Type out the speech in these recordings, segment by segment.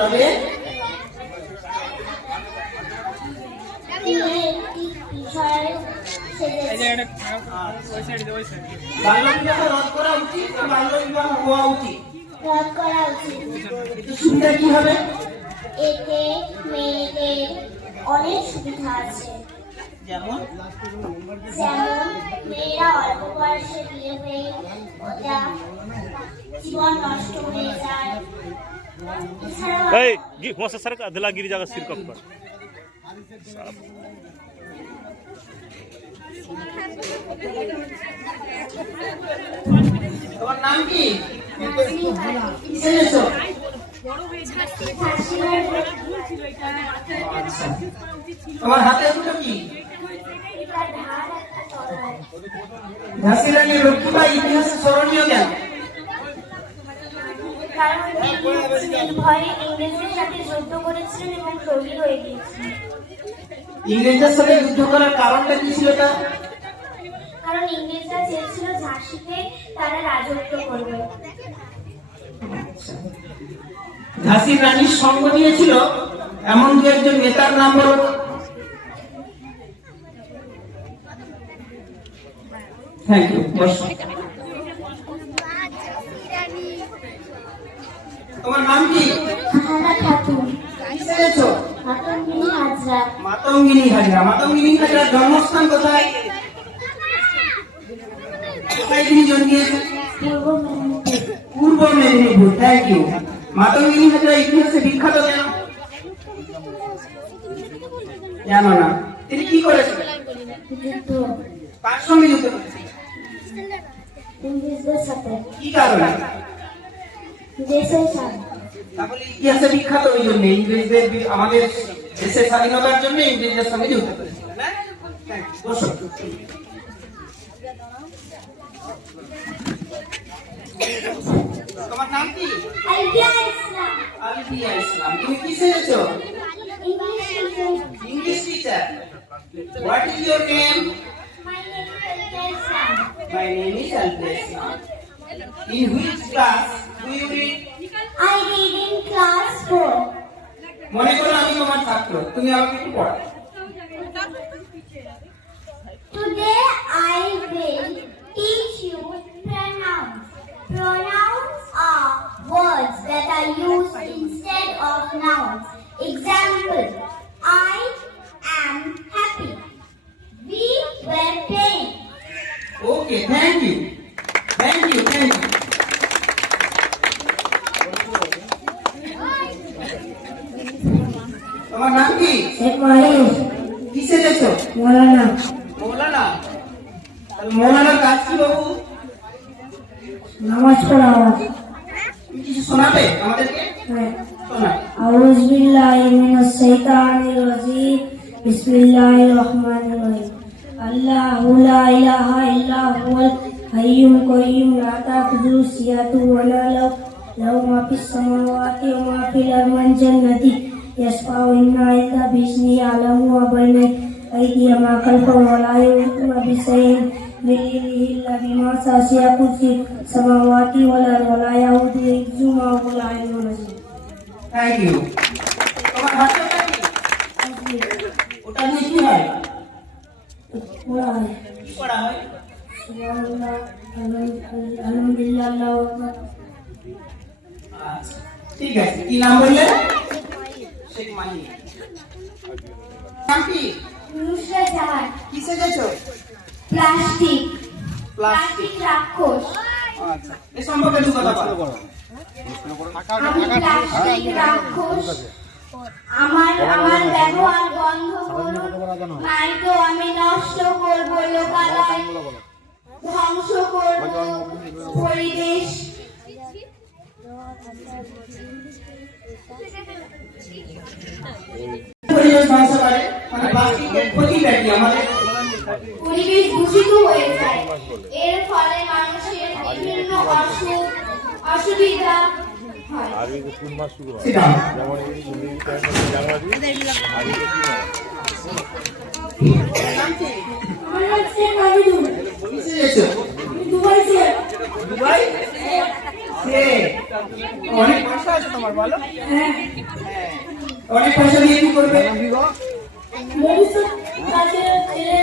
রহে একটি বিষয় বাল্যবিবাহ রদ করা উচিত না বাল্যবিবাহ হওয়া উচিত? রদ করা উচিত। এতে সুবিধা কি হবে? এতে মেয়েদের অনেক সুবিধা আছে। যেমন মেয়েরা অল্প বয়সে বিয়ে হয়ে ওটা জীবন নষ্ট হয়ে যায়। सर का दिला गिरी जाएगा सिर पर। তোমার নাম কি? তোমার হাতে দুটো কি? ঝাঁসি রানী লক্ষ্মীবাঈ ইতিহাসে স্মরণীয় কেন? কারণ ভয়ে ইংরেজদের সাথে যুদ্ধ করেছিলেন এবং শহীদ হয়ে গিয়েছিলেন। ইংরেজদের সাথে যুদ্ধ করার কারণটা কি ছিল তা? কারণ ইংরেজরা চেয়েছিল ঝাঁসিতে তারা রাজত্ব করবে। ঝাঁসির রানীর সঙ্গ নিয়েছিল এমন দু একজন নেতার নাম বলো। Thank you. তোমার নাম কি? মাতঙ্গিনী হাজরা। মাতঙ্গিনী হাজরার জন্মস্থান কোথায়? কোথায় তিনি জন্মিয়েছেন? পূর্ব মেদিনীপুর। Thank you. মাতঙ্গিনী হাজরা ইতিহাসে বিখ্যাত কেন? জানো না? তিনি কি করেছিলেন? কার সঙ্গে যুদ্ধ করেছিলেন? ইংরেজদের সাথে। কি কারণে? দেশের সাথে। তাহলে ইতিহাসে বিখ্যাত ওই জন্য ইংরেজদের আমাদের দেশের স্বাধীনতার জন্য ইংরেজদের সঙ্গে যুদ্ধ করেছিলেন। তোমার নাম কি? আলবিয়া ইসলাম। আলবিয়া ইসলাম। তুমি কি শিখেছো? English teacher. What is your name? My name is Albiya Islam. My name is Albiya Islam. In which class do you read? I read in class 4. মনে করো আমি তোমার ছাত্র, তুমি আমাকে একটু পড়াও। Today I will teach you pronouns. Pronouns are words that are used instead of nouns. Example: I am happy. We were playing. Okay, thank you. Thank you, thank you. তোমার নাম কি? শেখ মাহির। কি শিখেছো? মৌলানা। মৌলানা। মৌলানার কাজ কি বাবু? নামাজ পড়াও। কিছু শোনাবে আমাদেরকে? হ্যাঁ। শোনাও। আউযু বিল্লাহি মিনাশ শাইতানির রাজিম। বিসমিল্লাহির রহমানির রহিম। আল্লাহু লা ইলাহা ইল্লা হুয়াল হাইয়ুল কাইয়্যুম লা তাখুযুহু সিনাতুন ওয়া লা নাওম লাহু মা ফিস সামাওয়াতি ওয়া মা ফিল আরদি জান্নাতি ইয়াশফাউ ইনদা বিইذনিহি ইয়ালামু মা বাইনা আইদিহিম ওয়া খালফাহুম ওয়া লা yuhituna বিশাইইন من علمه إلا بما وسع كرسيه السماوات والأرض ولا يؤوده حفظهما وهو العلي العظيم. Thank you. তোমার ভাষাটা কি? ওটা দিয়ে কি হয়? পড়া হয়। কি পড়া হয়? সুবহানাল্লাহ, আলহামদুলিল্লাহ, আল্লাহু আকবার। আচ্ছা, ঠিক আছে। কি নাম বললে? শেখ মাহি। নাম কি? নুসরাত জাহান। কি শিখেছো? প্লাস্টিক। প্লাস্টিক রাক্ষস। আচ্ছা, এই সম্পর্কে দু কথা বলো। আমি প্লাস্টিক রাক্ষস। আমার ব্যবহার বন্ধ করুন, নয়তো আমি নষ্ট করব লোকালয়, ধ্বংস করব পরিবেশ। পরিবেশ ধ্বংস করে, মানে প্লাস্টিকের ক্ষতিটা কি আমাদের? পরিবেশ দূষিত হয়ে যায়, এর ফলে মানুষের বিভিন্ন অসুবিধা হয়। আগে কোন মাস শুরু হয়? যেমন ইংরেজি জানুয়ারি, আগে এসেছো? আমি দুবাই থেকে। দুবাই? সে অনেক পয়সা আছে তোমার, বলো? হ্যাঁ, অনেক পয়সা দিয়ে কি করবে? ভবিষ্যৎ কাজে ছেলে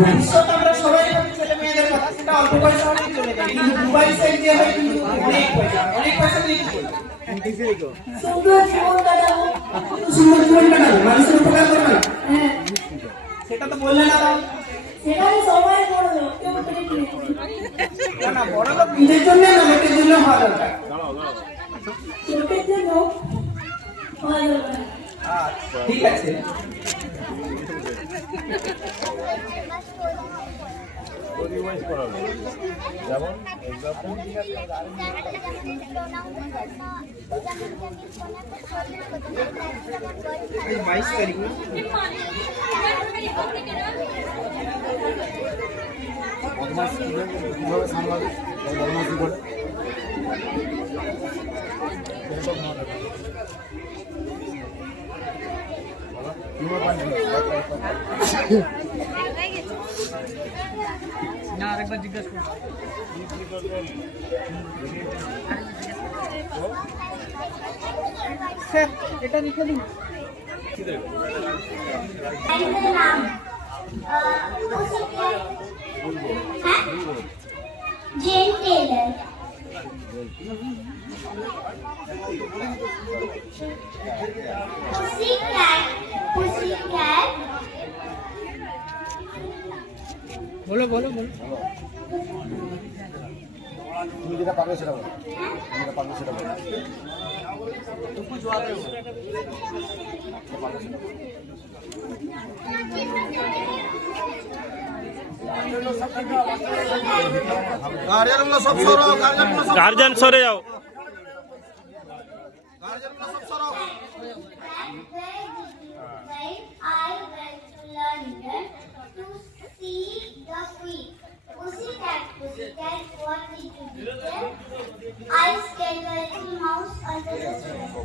ভবিষ্যৎ আমরা সবাই ভাবি ছেলে মেয়েদের কথা, সেটা অল্প পয়সা হলেই চলে যায়, কিন্তু দুবাই সাইড যে হয় কিন্তু অনেক পয়সা দিয়ে কি করবে? সুন্দর জীবন কাটাবো। সুন্দর জীবন কাটাবে, মানুষের উপকার করবে না? হ্যাঁ, সেটা তো বললে না। সেখানে সবাই বড় লোক, কেউ পেটে নেই। না, বড় লোক নিজের জন্য না, লোকের জন্য হওয়া দরকার। লোকের জন্য হওয়া দরকার। ঠিক আছে। রিভাইজ করালো যেমন এক্সাম্পল এই 22 তারিখ না? বদমাস কিভাবে সামলাবে, বদমাসি করে না, আরেকবার জিজ্ঞেস করুন। স্যার, এটা লিখে দিন। Jane Taylor. Pussycat. বলো। তুমি যেটা পারবে সেটা বলো, যেটা পারবে সেটা বলো। গার্জিয়ান সরে যাও। I went to London to see the Queen. Pussycat, what did you do there? I scared the little mouse under the sofa.